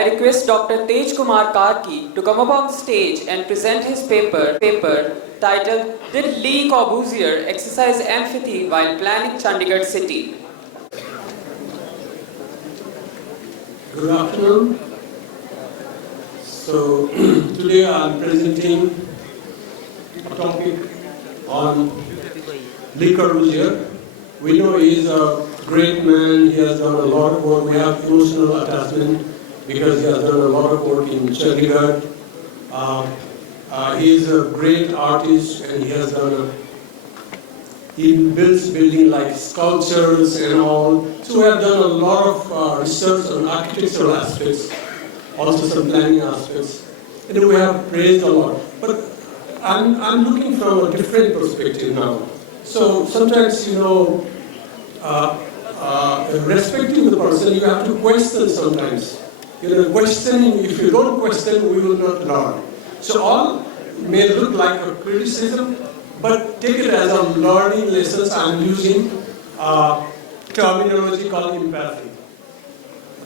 I request Dr. Tej Kumar Karki to come up on stage and present his paper titled Did Le Corbusier Exercise Empathy While Planning Chandigarh City? Good afternoon. So today I am presenting a topic on Le Corbusier. We know he is a great man, he has done a lot of work, we have emotional attachment because he has done a lot of work in Chandigarh. He is a great artist and he builds buildings like sculptures and all. So we have done a lot of research on architectural aspects, also some planning aspects. And we have praised a lot. But I'm looking from a different perspective now. So sometimes, respecting the person, you have to question sometimes. Questioning, if you don't question, we will not learn. So all may look like a criticism, but take it as a learning lessons. I'm using terminology called empathy.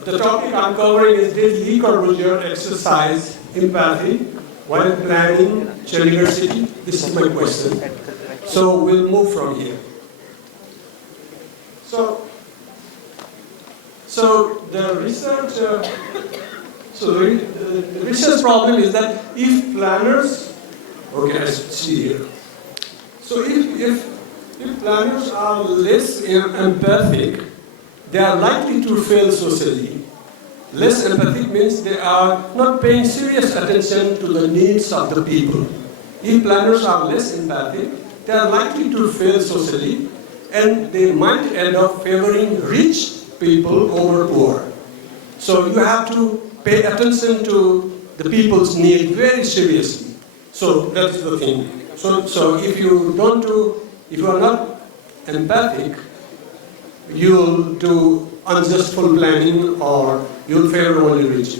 The topic I'm covering is, did Le Corbusier exercise empathy while planning Chandigarh City? This is my question. So we'll move from here. So the research, the research problem is that if planners, okay, let's see here. So if planners are less empathic, they are likely to fail socially. Less empathic means they are not paying serious attention to the needs of the people. If planners are less empathic, they are likely to fail socially, and they might end up favoring rich people over poor. So you have to pay attention to the people's need very seriously. So that's the thing. So if you are not empathic, you'll do unjustful planning or you'll favor only rich.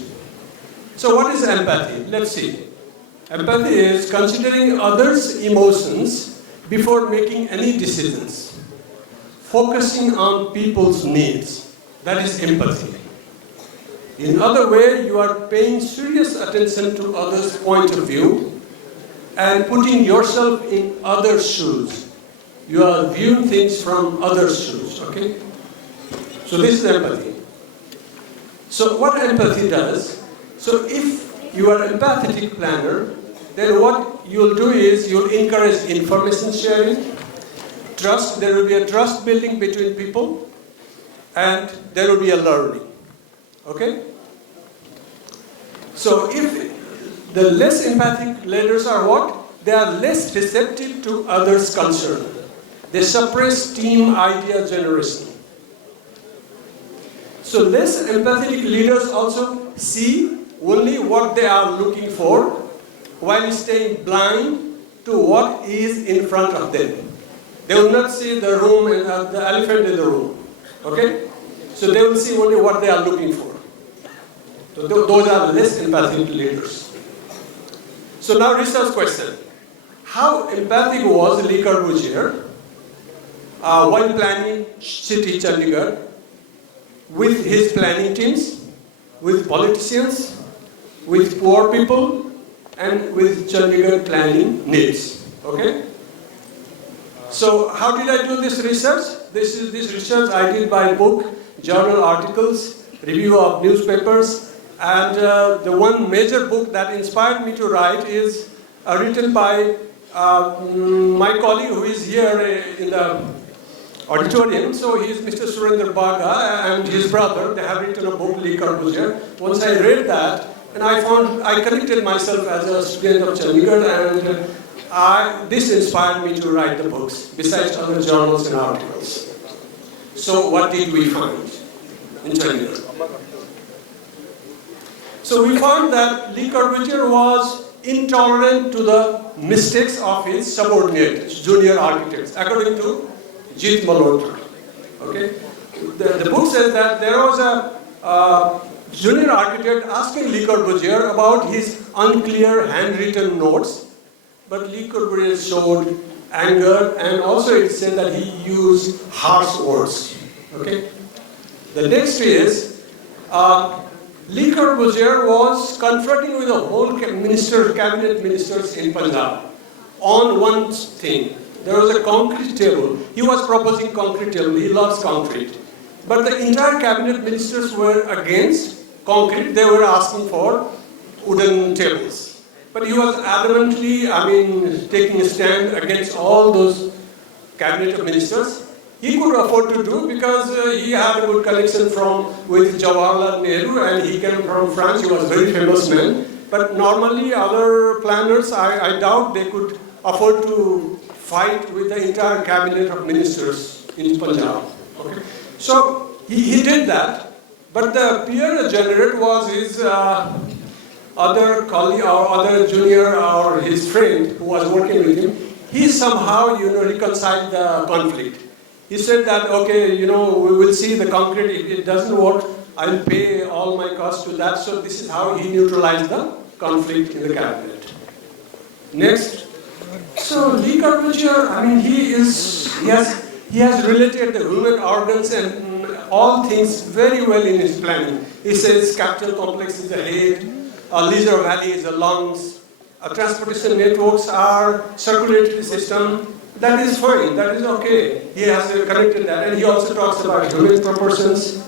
So what is empathy? Let's see. Empathy is considering others' emotions before making any decisions, focusing on people's needs. That is empathy. In other way, you are paying serious attention to others' point of view and putting yourself in others' shoes. You are viewing things from others' shoes, okay? So this is empathy. So what empathy does, so if you are an empathetic planner, then what you'll do is you'll encourage information sharing, trust, there will be a trust building between people, and there will be a learning, okay? So if the less empathic leaders are what? They are less receptive to others' concern. They suppress team idea generation. So less empathetic leaders also see only what they are looking for while staying blind to what is in front of them. They will not see the room and the elephant in the room. Okay? So they will see only what they are looking for. So those are less empathic leaders. So now research question. How empathic was Le Corbusier while planning city Chandigarh with his planning teams, with politicians, with poor people, and with Chandigarh planning needs? Okay? So how did I do this research? This research I did by book, journal articles, review of newspapers, and the one major book that inspired me to write is written by my colleague who is here in the auditorium. So he is Mr. Surendra Baga and his brother. They have written a book, Le Corbusier. Once I read that, and I connected myself as a student of Chandigarh, and this inspired me to write the books, besides other journals and articles. So what did we find in Chandigarh? So we found that Le Corbusier was intolerant to the mistakes of his subordinates, junior architects, according to Jit Malhotra. Okay? The book says that there was a junior architect asking Le Corbusier about his unclear handwritten notes, but Le Corbusier showed anger, and also it said that he used harsh words. Okay? The next is Lee Corbusier was confronting with the whole cabinet ministers in Punjab on one thing. There was a concrete table. He was proposing concrete table. He loves concrete. But the entire cabinet ministers were against concrete. They were asking for wooden tables. But he was adamantly, taking a stand against all those cabinet ministers. He could afford to do because he had a good connection with Jawaharlal Nehru, and he came from France. He was a very famous man. But normally other planners, I doubt they could afford to fight with the entire cabinet of ministers in Punjab. Okay? So he did that, but the peer generate was his other colleague or other junior or his friend who was working with him. He somehow, reconciled the conflict. He said that, okay, we will see the concrete. If it doesn't work, I'll pay all my costs to that. So this is how he neutralized the conflict in the cabinet. Next. So Lee Corbusier, he has related the human organs and all things very well in his planning. He says capital complex is the head, a leisure valley is the lungs, transportation networks are circulatory system. That is fine, that is okay. He has connected that, and he also talks about human proportions.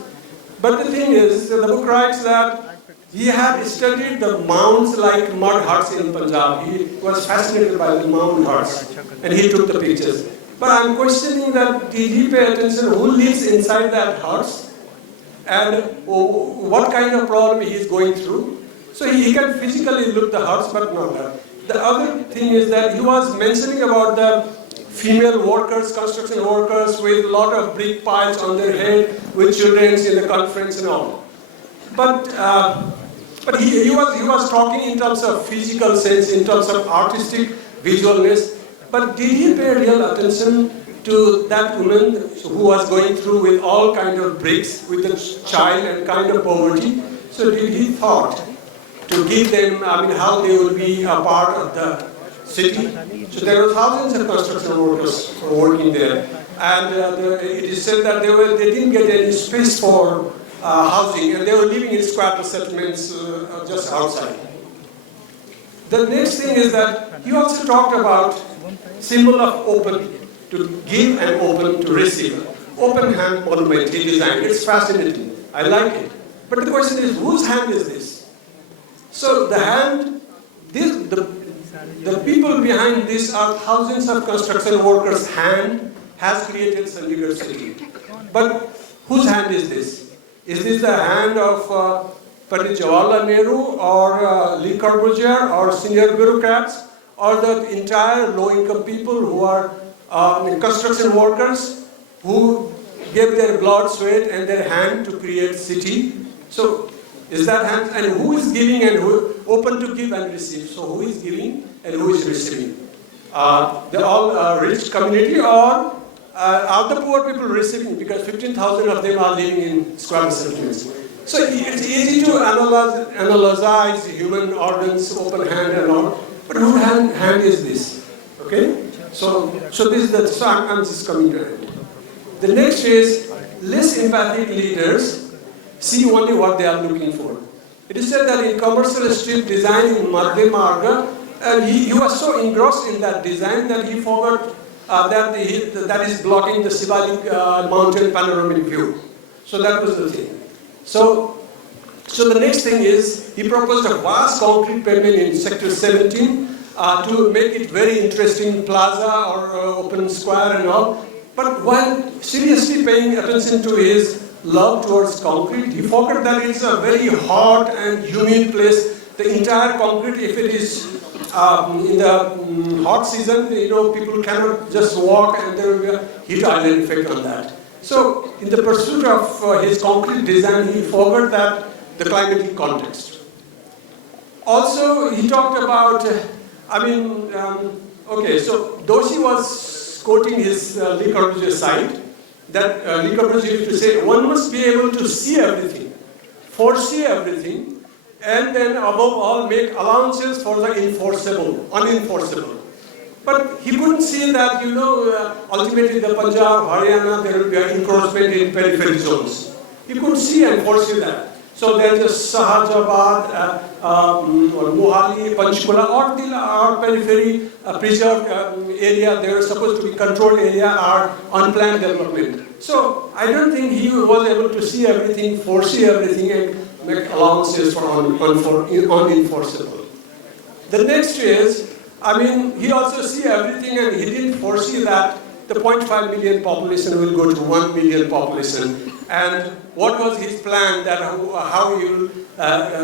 But the thing is, the book writes that he had studied the mounds like mud huts in Punjab. He was fascinated by the mound huts, and he took the pictures. But I'm questioning that, did he pay attention who lives inside that huts and what kind of problem he is going through? So he can physically look the huts, but not that. The other thing is that he was mentioning about the female workers, construction workers with a lot of brick piles on their head, with children in the conference and all. But he was talking in terms of physical sense, in terms of artistic visualness. But did he pay real attention to that woman who was going through with all kind of bricks, with a child and kind of poverty? So did he thought to give them, how they would be a part of the city? So there were thousands of construction workers working there. And it is said that they didn't get any space for housing, and they were living in squatter settlements just outside. The next thing is that he also talked about symbol of open, to give and open to receive. Open hand monument he designed. It's fascinating. I like it. But the question is, whose hand is this? So the hand, the people behind this are thousands of construction workers' hand has created Chandigarh City. But whose hand is this? Is this the hand of Pandit Jawaharlal Nehru or Lee Corbusier or senior bureaucrats, or the entire low-income people who are construction workers who gave their blood, sweat and their hand to create city? So is that hand, and who is giving and who open to give and receive? So who is giving and who is receiving? They're all rich community, or are the poor people receiving? Because 15,000 of them are living in squatter settlements. So it's easy to analyze human organs, open hand and all. But whose hand is this? Okay? So this is the, so I'm just coming to it. The next is, less empathic leaders see only what they are looking for. It is said that in commercial street design in Madhya Marga, he was so engrossed in that design that he forgot that is blocking the Sivalik mountain panoramic view. So that was the thing. So the next thing is, he proposed a vast concrete pavement in Sector 17 to make it very interesting plaza or open square and all. But while seriously paying attention to his love towards concrete, he forgot that it's a very hot and humid place. The entire concrete, if it is in the hot season, people cannot just walk, and there will be a heat island effect on that. So in the pursuit of his concrete design, he forgot that the climatic context. Also, he talked about, okay, so Doshi was quoting his Lee Corbusier side, that Lee Corbusier used to say, one must be able to see everything, foresee everything, and then above all make allowances for the unenforceable. But he couldn't see that, ultimately the Punjab, Haryana, there will be an encroachment in periphery zones. He couldn't see and foresee that. So there is a Shahjabad, or Mohali, Panchkula, or the periphery preserved area. They were supposed to be controlled area or unplanned development. So I don't think he was able to see everything, foresee everything, and make allowances for unenforceable. The next is, he also see everything, and he didn't foresee that the 0.5 million population will go to 1 million population. And what was his plan that how he will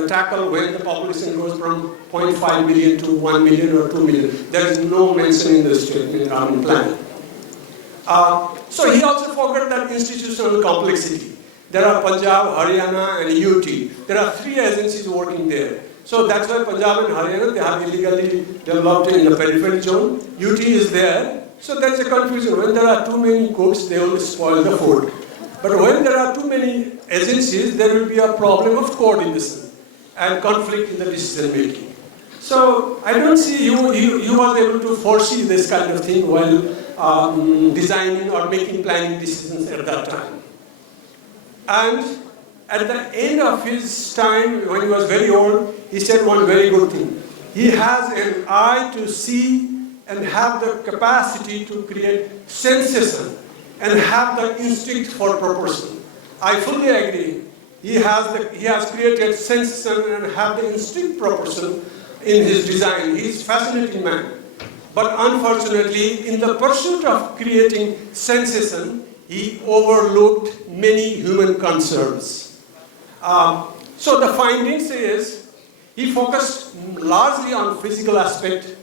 tackle when the population goes from 0.5 million to 1 million or 2 million? There is no mention in the statement plan. So he also forgot that institutional complexity. There are Punjab, Haryana, and UT. There are 3 agencies working there. So that's why Punjab and Haryana, they have illegally developed in the peripheral zone. UT is there. So there's a confusion. When there are too many cooks, they will spoil the food. But when there are too many agencies, there will be a problem of coordination and conflict in the decision making. So I don't see you was able to foresee this kind of thing while designing or making planning decisions at that time. And at the end of his time, when he was very old, he said one very good thing. He has an eye to see and have the capacity to create sensation and have the instinct for proportion. I fully agree. He has created sensation and have the instinct proportion in his design. He is a fascinating man. But unfortunately, in the pursuit of creating sensation, he overlooked many human concerns. So the findings is, he focused largely on physical aspect,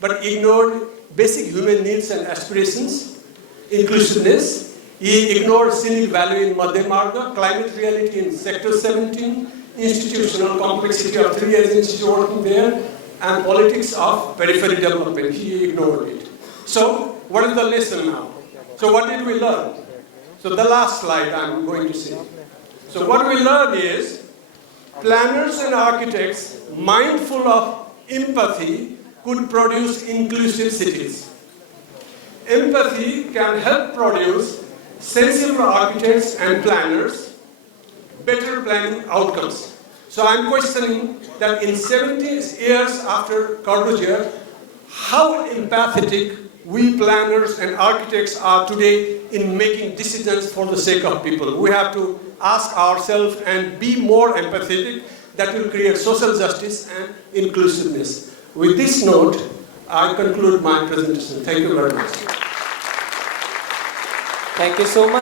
but ignored basic human needs and aspirations, inclusiveness. He ignored scenic value in Madhya Marga, climate reality in Sector 17, institutional complexity of 3 agencies working there, and politics of periphery development. He ignored it. So, what is the lesson now? So, what did we learn? So, the last slide I'm going to say. So, what we learned is, planners and architects, mindful of empathy, could produce inclusive cities. Empathy can help produce sensible architects and planners, better planning outcomes. So I'm questioning that in 70 years after Corbusier, how empathetic we planners and architects are today in making decisions for the sake of people. We have to ask ourselves and be more empathetic. That will create social justice and inclusiveness. With this note, I conclude my presentation. Thank you very much. Thank you so much.